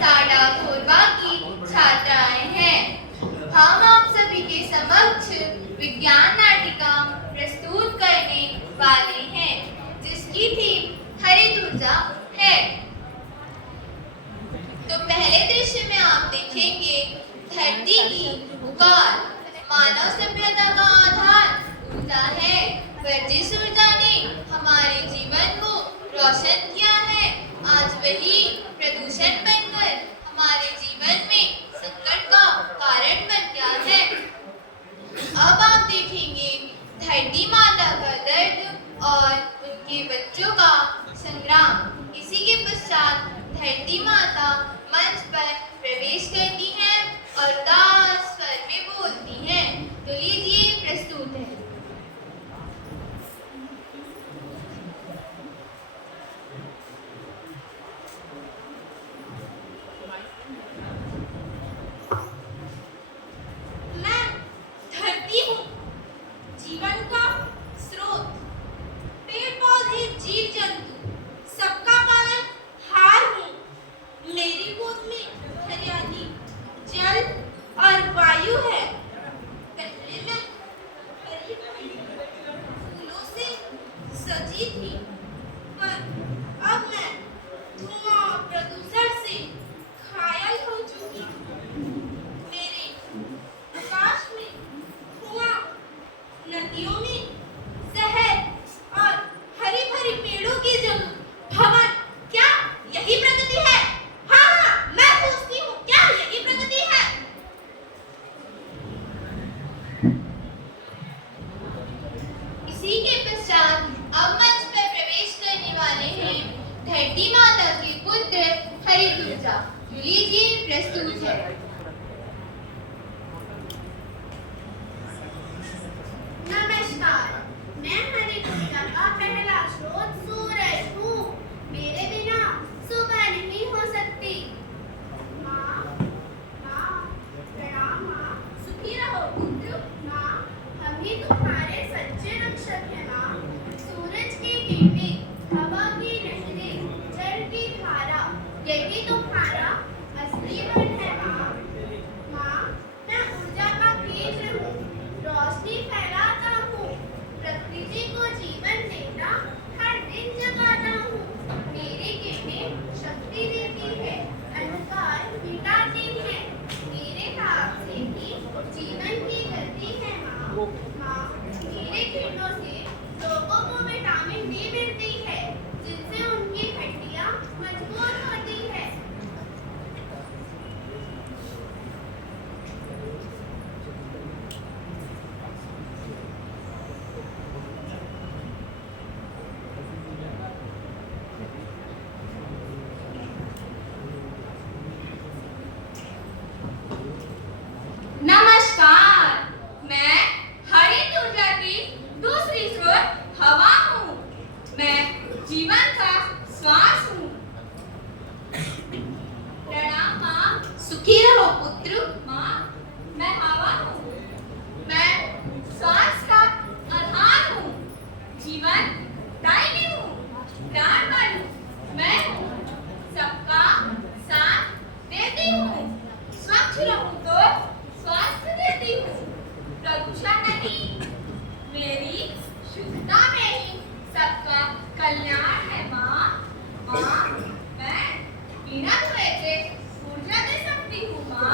साडा खोरबा की छात्राएं हैं। हम आप सभी के समक्ष विज्ञान नाटिका प्रस्तुत करने वाले हैं, जिसकी थीम हरित ऊर्जा है। तो पहले दृश्य में आप देखेंगे धरती की पुकार। मानव सभ्यता का आधार ऊर्जा है, पर जिस ऊर्जा ने हमारे जीवन को रोशन किया है, आज वही प्रदूषण बनकर हमारे जीवन में संकट का कारण बन गया है। अब आप देखेंगे धरती माता का दर्द और उनके बच्चों का संग्राम। इसी के पश्चात धरती माता मंच पर प्रवेश करती हैं और दास स्वर में बोलती हैं। तो लीजिए प्रस्तुत है। मैं धरती हूँ, जीवन का स्रोत, पेड़ पौधे जीव जंतु सबका पालन हार हूँ। मेरी गोद में हरियाली, जल और वायु है। पहले मैं हरी फूलों से सजी थी, पर अब मैं धुआं और प्रदूषण से घायल हो चुकी हूँ। मेरे आकाश में धुआं, नदियों में जहर और हरी भरी पेड़ों की जगह भवन, क्या यही प्रगति है? हाँ, मैं पूछती हूँ, क्या यही प्रगति है? इसी के पश्चात अब मंच पर प्रवेश करने वाले हैं धरती माता के पुत्र हरित ऊर्जा। तो लीजिए प्रस्तुत है। नमस्कार, मैं हरित ऊर्जा का पहला स्रोत सूरज हूँ। मेरे बिना सुबह नहीं हो सकती। माँ, प्रणाम माँ, सुखी रहो पुत्र। माँ, हम ही तुम्हारे सच्चे रक्षक हैं माँ। सूरज की किरणें, हवा की लहरें, जल की धारा, यही तुम्हारा असली बल है माँ। माँ, मैं ऊर्जा का केंद्र हूँ, रोशनी फैलाता हूँ, प्रकृति को जीवन देना हर दिन जगाता हूँ। मेरी किरणें शक्ति देती है, अंधकार मिटाती है। मेरे ताप से ही जीवन की गति है माँ। माँ, मेरे किरणों से लोगों को विटामिन डी मिलती है, जिनसे उनकी हड्डियाँ मजबूत होती है। नमस्कार, मैं हरित ऊर्जा की दूसरी स्रोत हवा हूँ। मैं जीवन का श्वास हूँ। प्रणाम माँ, सुखी रहो पुत्र। माँ, मैं हवा हूँ, मैं श्वास का आधार हूँ, जीवन दायिनी हूँ, प्राण वायु मैं हूँ, सबका साथ देती हूँ। स्वच्छ रहूँ तो स्वास्थ्य देती हूँ, प्रदूषण नहीं, मेरी शुद्धता में ही सबका कल्याण है माँ। माँ, मैं बिना धुएं के ऊर्जा दे सकती हूँ माँ।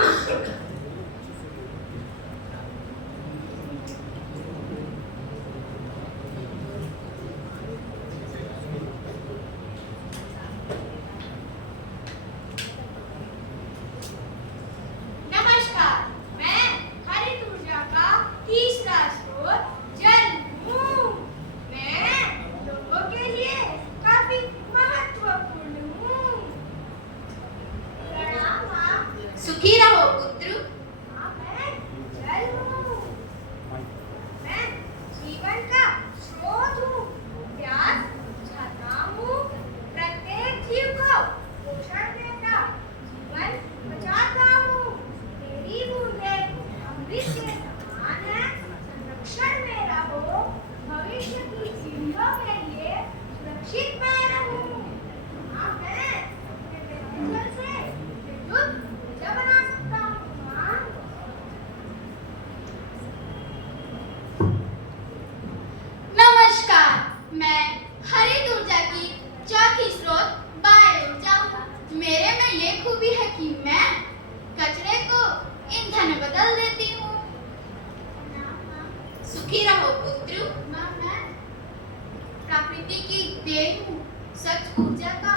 सच ऊर्जा का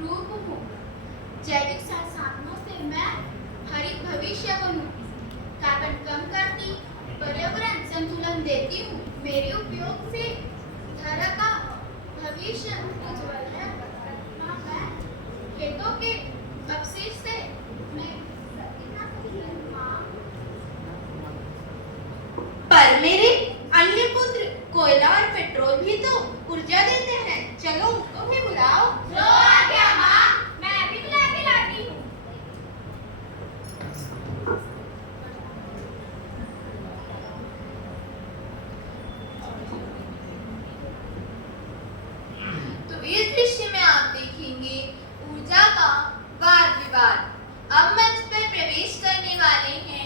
रूप हूँ। जैविक संसाधनों से मैं हरित भविष्य बनूँ। कार्बन कम करती, पर्यावरण संतुलन देती हूँ। मेरे उपयोग से धरा का भविष्य उज्जवल है। मैं खेतों के अवशेष से मैं पर मेरे अन्य पुत्र कोयला और पेट्रोल भी तो ऊर्जा देते हैं। चलो उनको भी बुलाओ। जो आज्ञा माँ, मैं भी बुला के लाती हूँ। तो इस दृश्य में आप देखेंगे ऊर्जा का वाद विवाद। अब मंच पर प्रवेश करने वाले हैं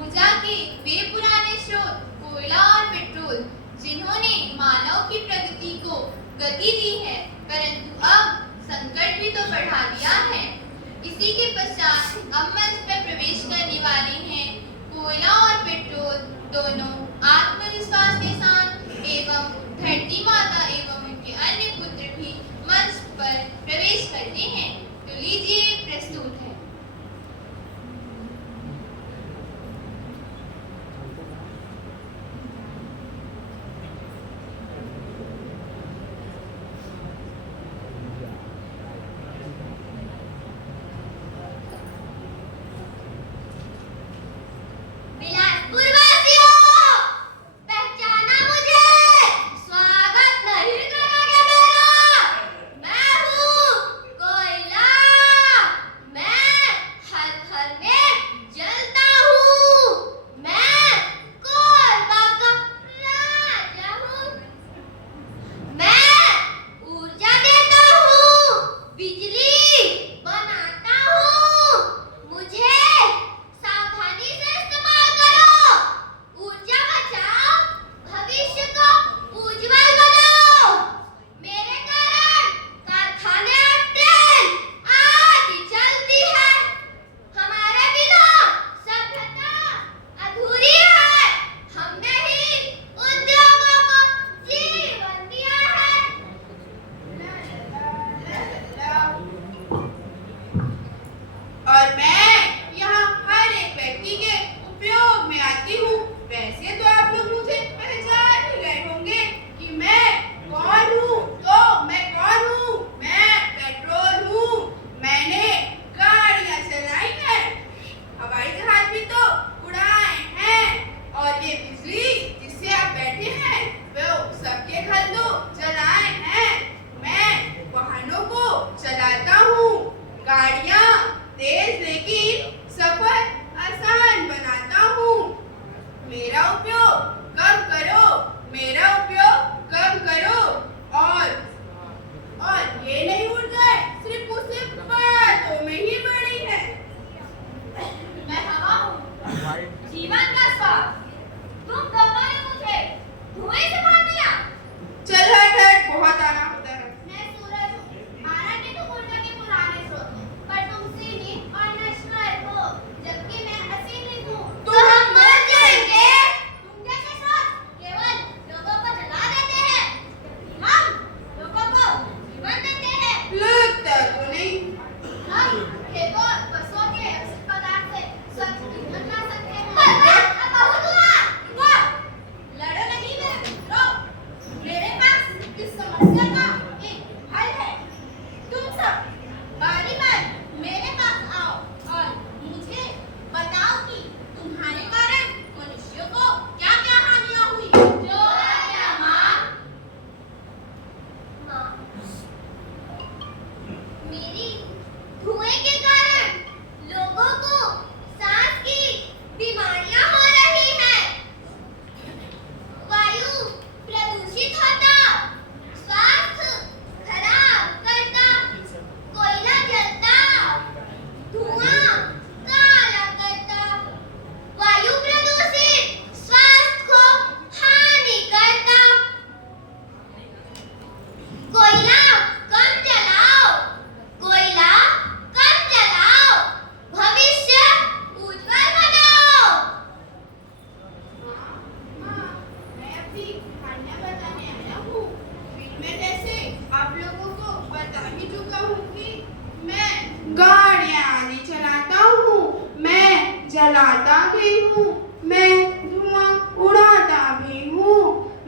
ऊर्जा के वे पुराने स्रोत कोयला और पेट्रोल, जिन्होंने मानव की प्रगति को गति दी है, परंतु अब संकट भी तो बढ़ा दिया है। इसी के पश्चात अब मंच पर प्रवेश करने वाले हैं कोयला और पेट्रोल दोनों आत्मविश्वास के साथ एवं धरती माता एवं उनके अन्य पुत्र भी मंच पर प्रवेश करते हैं। तो लीजिए प्रस्तुत है। बिलासपुर वासियों, पहचाना मुझे? स्वागत नहीं करोगे मेरा? मैं हूँ कोयला हूँ कि मैं गाड़ियाँ आदि चलाता हूँ, मैं जलाता भी हूँ, मैं धुआं उड़ाता भी हूँ,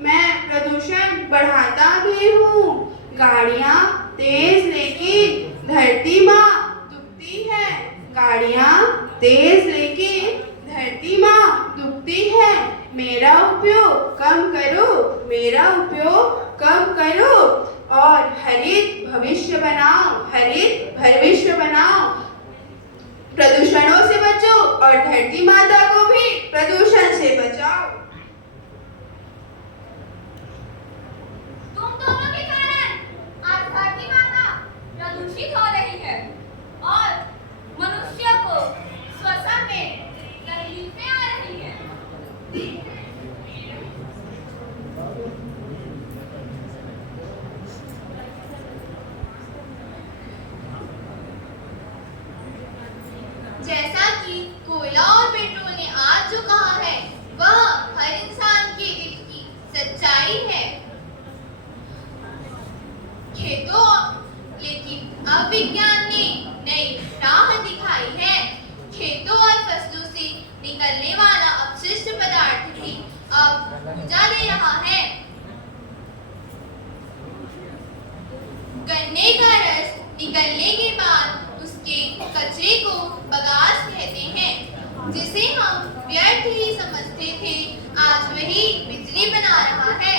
मैं प्रदूषण बढ़ाता भी हूँ। गाड़ियाँ तेज लेकिन धरती माँ दुखती है। गाड़ियाँ तेज लेकिन धरती माँ दुखती है। मेरा उपयोग कम करो, मेरा उपयोग कम करो और हरित भविष्य बनाओ, हरित भविष्य बनाओ। प्रदूषणों से बचो और धरती माता को भी प्रदूषण से बचाओ। तुम दोनों के कारण आज धरती माता प्रदूषित हो रही है और मनुष्य को श्वसन में तकलीफें आ रही है। जैसा कि कोयला और पेट्रोल ने आज जो कहा है वह हर इंसान के दिल की सच्चाई है। लेकिन अब विज्ञान ने नई राह दिखाई है। खेतों और फसलों से निकलने वाला अपशिष्ट पदार्थ भी अब ऊर्जा दे रहा है। गन्ने का रस निकलने के बाद उसके कचरे को बगास कहते हैं, जिसे हम व्यर्थ ही समझते थे, आज वही बिजली बना रहा है।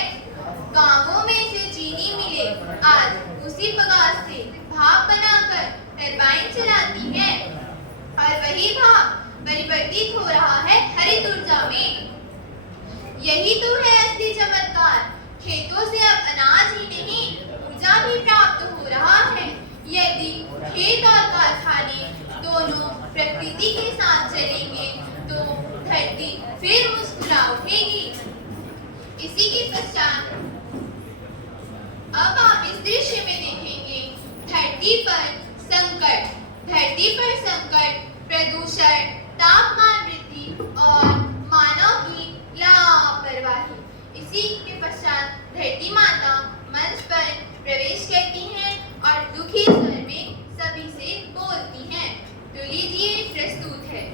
गांवों में से चीनी मिलें आज उसी बगास से भाप बनाकर टरबाइन चलाती है और वही भाप परिवर्तित हो रहा है हरित ऊर्जा में। यही तो है असली चमत्कार। खेतों से अब अनाज ही नहीं, ऊर्जा भी प्राप्त हो रहा है। यदि खेत और कारखाने दोनों प्रकृति के साथ चलेंगे तो धरती फिर मुस्कुरा उठेगी। इसी के पश्चात अब आप इस दृश्य में देखेंगे धरती पर संकट, प्रदूषण, तापमान वृद्धि और मानव की लापरवाही। इसी के पश्चात धरती माता मंच पर प्रवेश करती हैं और दुखी स्वर में सभी से बोलती हैं। तो लीजिए प्रस्तुत है।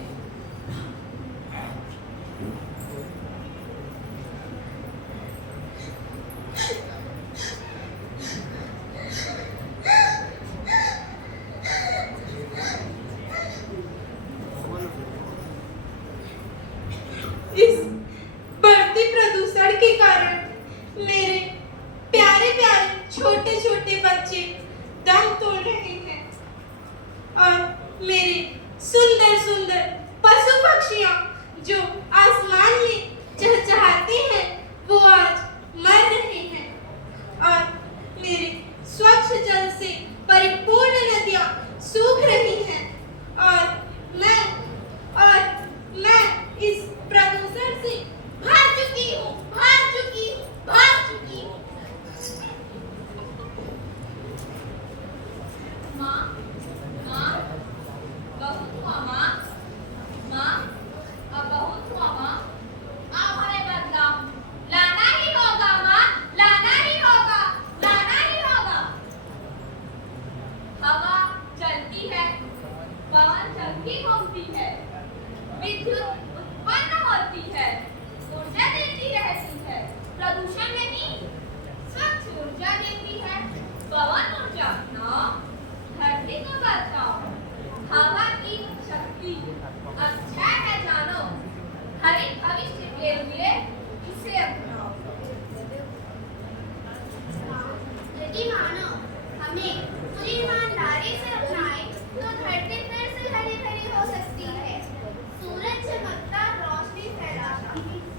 इस बढ़ते प्रदूषण के कारण मेरे प्यारे प्यारे छोटे छोटे बच्चे दम तोड़ रहे हैं और मेरे सुंदर सुंदर पशु पक्षियां जो आसमान में चहचहाते हैं वो आज मर रहे हैं और मेरे स्वच्छ जल से परिपूर्ण नदियां सूख रही हैं और मैं इस प्रदूषण से भाग चुकी हूँ। माँ, बहुत हुआ माँ, अब बहुत हुआ माँ। अब हमें बदलाव लाना ही होगा माँ, लाना ही होगा। हवा चलती है, पवन चलती घूमती है, विद्युत उत्पन्न होती है, ऊर्जा देती रहती है। प्रदूषण नहीं, स्वच्छ ऊर्जा देती है। पवन ऊर्जा अपनाओ, धरती को बचाओ। हवा की शक्ति अच्छा है जानो, हरित भविष्य के लिए इसे अपनाओ। यदि मानो हमें पूरी ईमानदारी से अपनाए तो धरती फिर से हरी भरी हो सकती है। सूरज चमकता रोशनी फैलाता,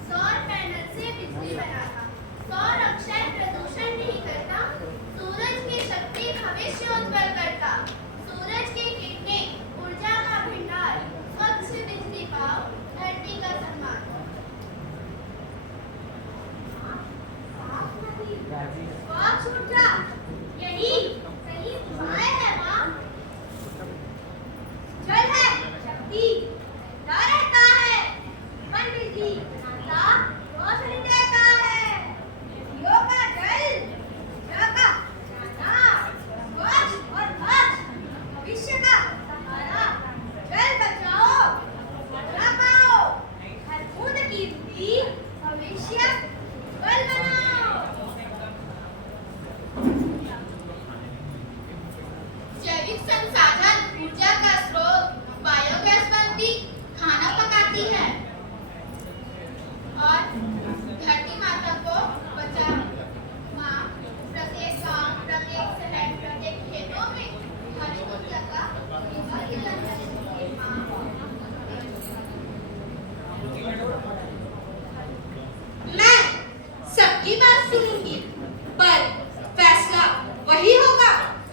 सौर पैनल से बिजली बनाता, सौर अक्षय प्रदूषण नहीं करता, सूरज की शक्ति प्राकृतिक संसाधन, ऊर्जा का स्रोत, बायोगैस बनती, खाना पकाती है और धरती माता को बचा। माँ प्रत्येक गांव, प्रत्येक शहर, प्रत्येक खेतों में हरी ऊर्जा का दीवा जलाती है। मैं सबकी बात सुनूंगी, पर फैसला वही होगा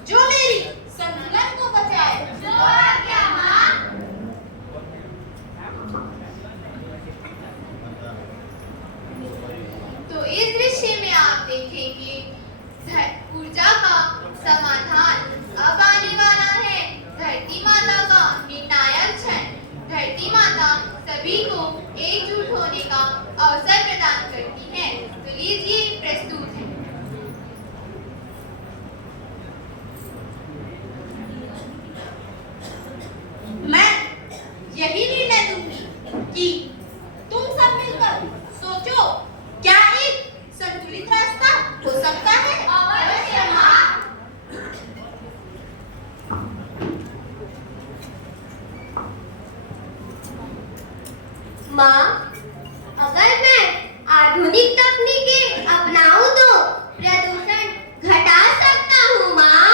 जो मेरी संतुलन को बचाए। जो आज्ञा माँ। तो इस दृश्य में आप देखेंगे ऊर्जा का समाधान अब आने वाला है। धरती माता का निर्णायक क्षण। धरती माता सभी को एकजुट होने का अवसर प्रदान करती है। तो लीजिए प्रस्तुत है। मैं यही निर्णय दूंगी कि तुम सब मिलकर सोचो, क्या एक संतुलित रास्ता हो सकता है? अवश्य माँ। माँ, अगर मैं आधुनिक तकनीकें अपनाऊं तो प्रदूषण घटा सकता हूँ माँ।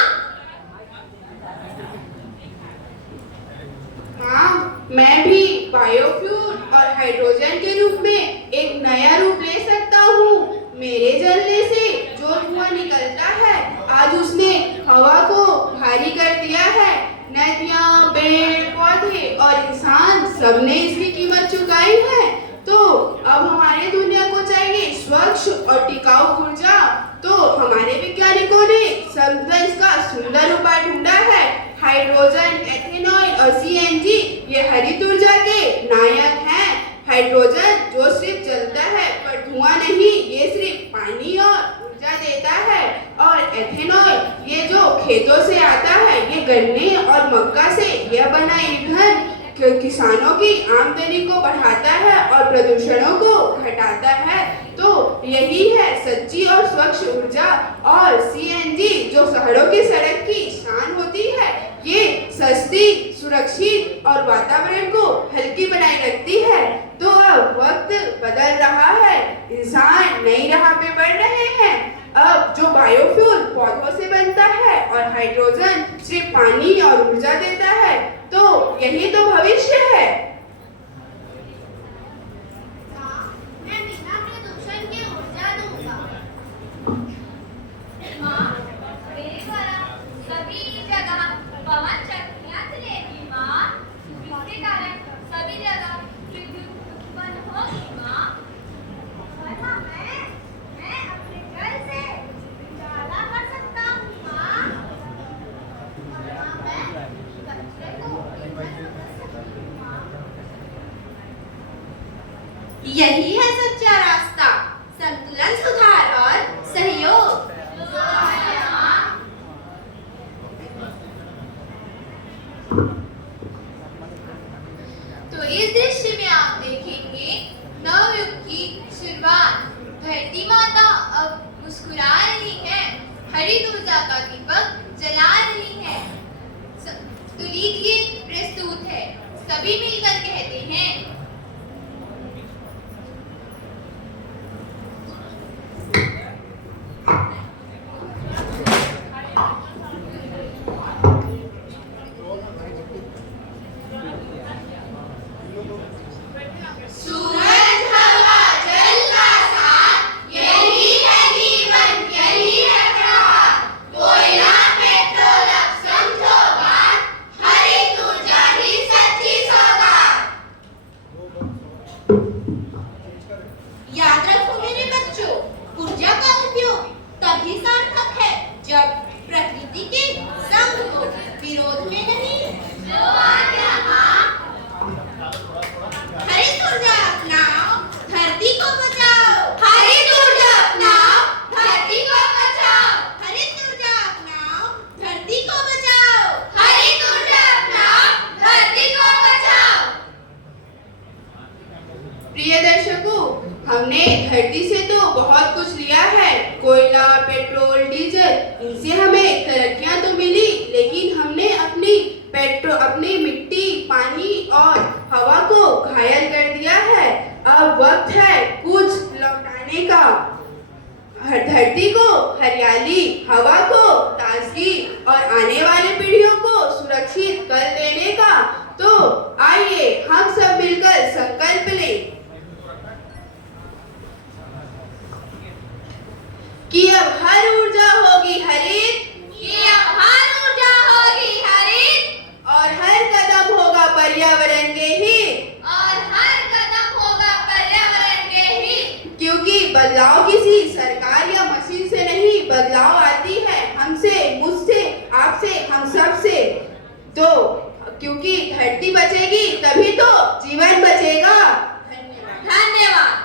हाँ, मैं भी बायोफ्यूल और हाइड्रोजन के रूप में एक नया रूप ले सकता हूँ। मेरे जलने से जो धुआं निकलता है, आज उसने हवा को भारी कर दिया है। नदियाँ, पेड़ पौधे और इंसान सबने इसकी कीमत चुकाई है। तो अब हमारे दुनिया को चाहिए स्वच्छ और टिकाऊ ऊर्जा। तो हमारे वैज्ञानिकों ने इसका सुंदर उपाय ढूंढा है। हाइड्रोजन, एथेनॉल और सीएनजी ये हरित ऊर्जा के नायक हैं। हाइड्रोजन जो सिर्फ जलता है पर धुआं नहीं, ये सिर्फ पानी और ऊर्जा देता है। और एथेनॉल ये जो खेतों से आता है, ये गन्ने और मक्का से यह बना ईंधन किसानों की आमदनी को बढ़ाता है और प्रदूषणों को घटाता है। तो यही है सच्ची और स्वच्छ ऊर्जा। और सीएनजी जो शहरों की सड़क की शान होती है, ये सस्ती, सुरक्षित और वातावरण को हल्की बनाए रखती है। तो अब वक्त बदल रहा है, इंसान नई राह पे बढ़ रहे हैं। अब जो बायोफ्यूल पौधों से बनता है और हाइड्रोजन सिर्फ पानी और ऊर्जा देता है, तो यही तो भविष्य है। मैं बिना प्रदूषण के ऊर्जा दूंगा। माँ, मेरे द्वारा सभी जगह पवन चक्कियाँ चलेगी माँ, जिसके कारण सभी जगह विद्युत उत्पन्न होगी माँ। वरना मैं अपने घर से उजाला कर सकता हूँ माँ। वरना मैं कचरे को इधर-उधर कर सकती हूँ माँ। यही है सच्चा रास्ता, संतुलन, सुधार और सहयोग। तो इस दृश्य में आप देखेंगे नवयुग की शुरुआत। धरती माता अब मुस्कुरा रही है, हरित ऊर्जा का दीपक जला रही है। तो लीजिए प्रस्तुत है, सभी मिलकर कहते हैं। सूरज, हवा, जल का साथ, यही है जीवन, यही है प्रभात। कोयला, पेट्रोल अब समझो बात, हरित ऊर्जा ही सच्ची सौगात। याद रखो मेरे बच्चों, ऊर्जा का उपयोग तभी सार्थक है जब प्रकृति के संग हो, विरोध में नहीं। जो आज्ञा माँ। हरित ऊर्जा अपनाओ, धरती को बचाओ। हरित ऊर्जा अपनाओ, धरती को बचाओ। हरित ऊर्जा अपनाओ, धरती को बचाओ। हरित ऊर्जा अपनाओ, धरती को बचाओ। प्रिय दर्शकों, हमने धरती से तो बहुत कुछ लिया है। कोयला, पेट्रोल, डीजल, इनसे हमें तरक्कियां तो मिली, लेकिन हमने अपनी मिट्टी, पानी और हवा को घायल कर दिया है। अब वक्त है कुछ लौटाने का। धरती को हरियाली, हवा को ताजगी और आने वाली पीढ़ियों को सुरक्षित कर देने का। तो आइए हम सब मिलकर संकल्प लें कि अब हर ऊर्जा होगी हरित, और हर कदम होगा पर्यावरण के हित। क्योंकि बदलाव किसी सरकार या मशीन से नहीं, बदलाव आती है हमसे, मुझसे, आपसे, हम सब से। तो क्योंकि धरती बचेगी तभी तो जीवन बचेगा। धन्यवाद।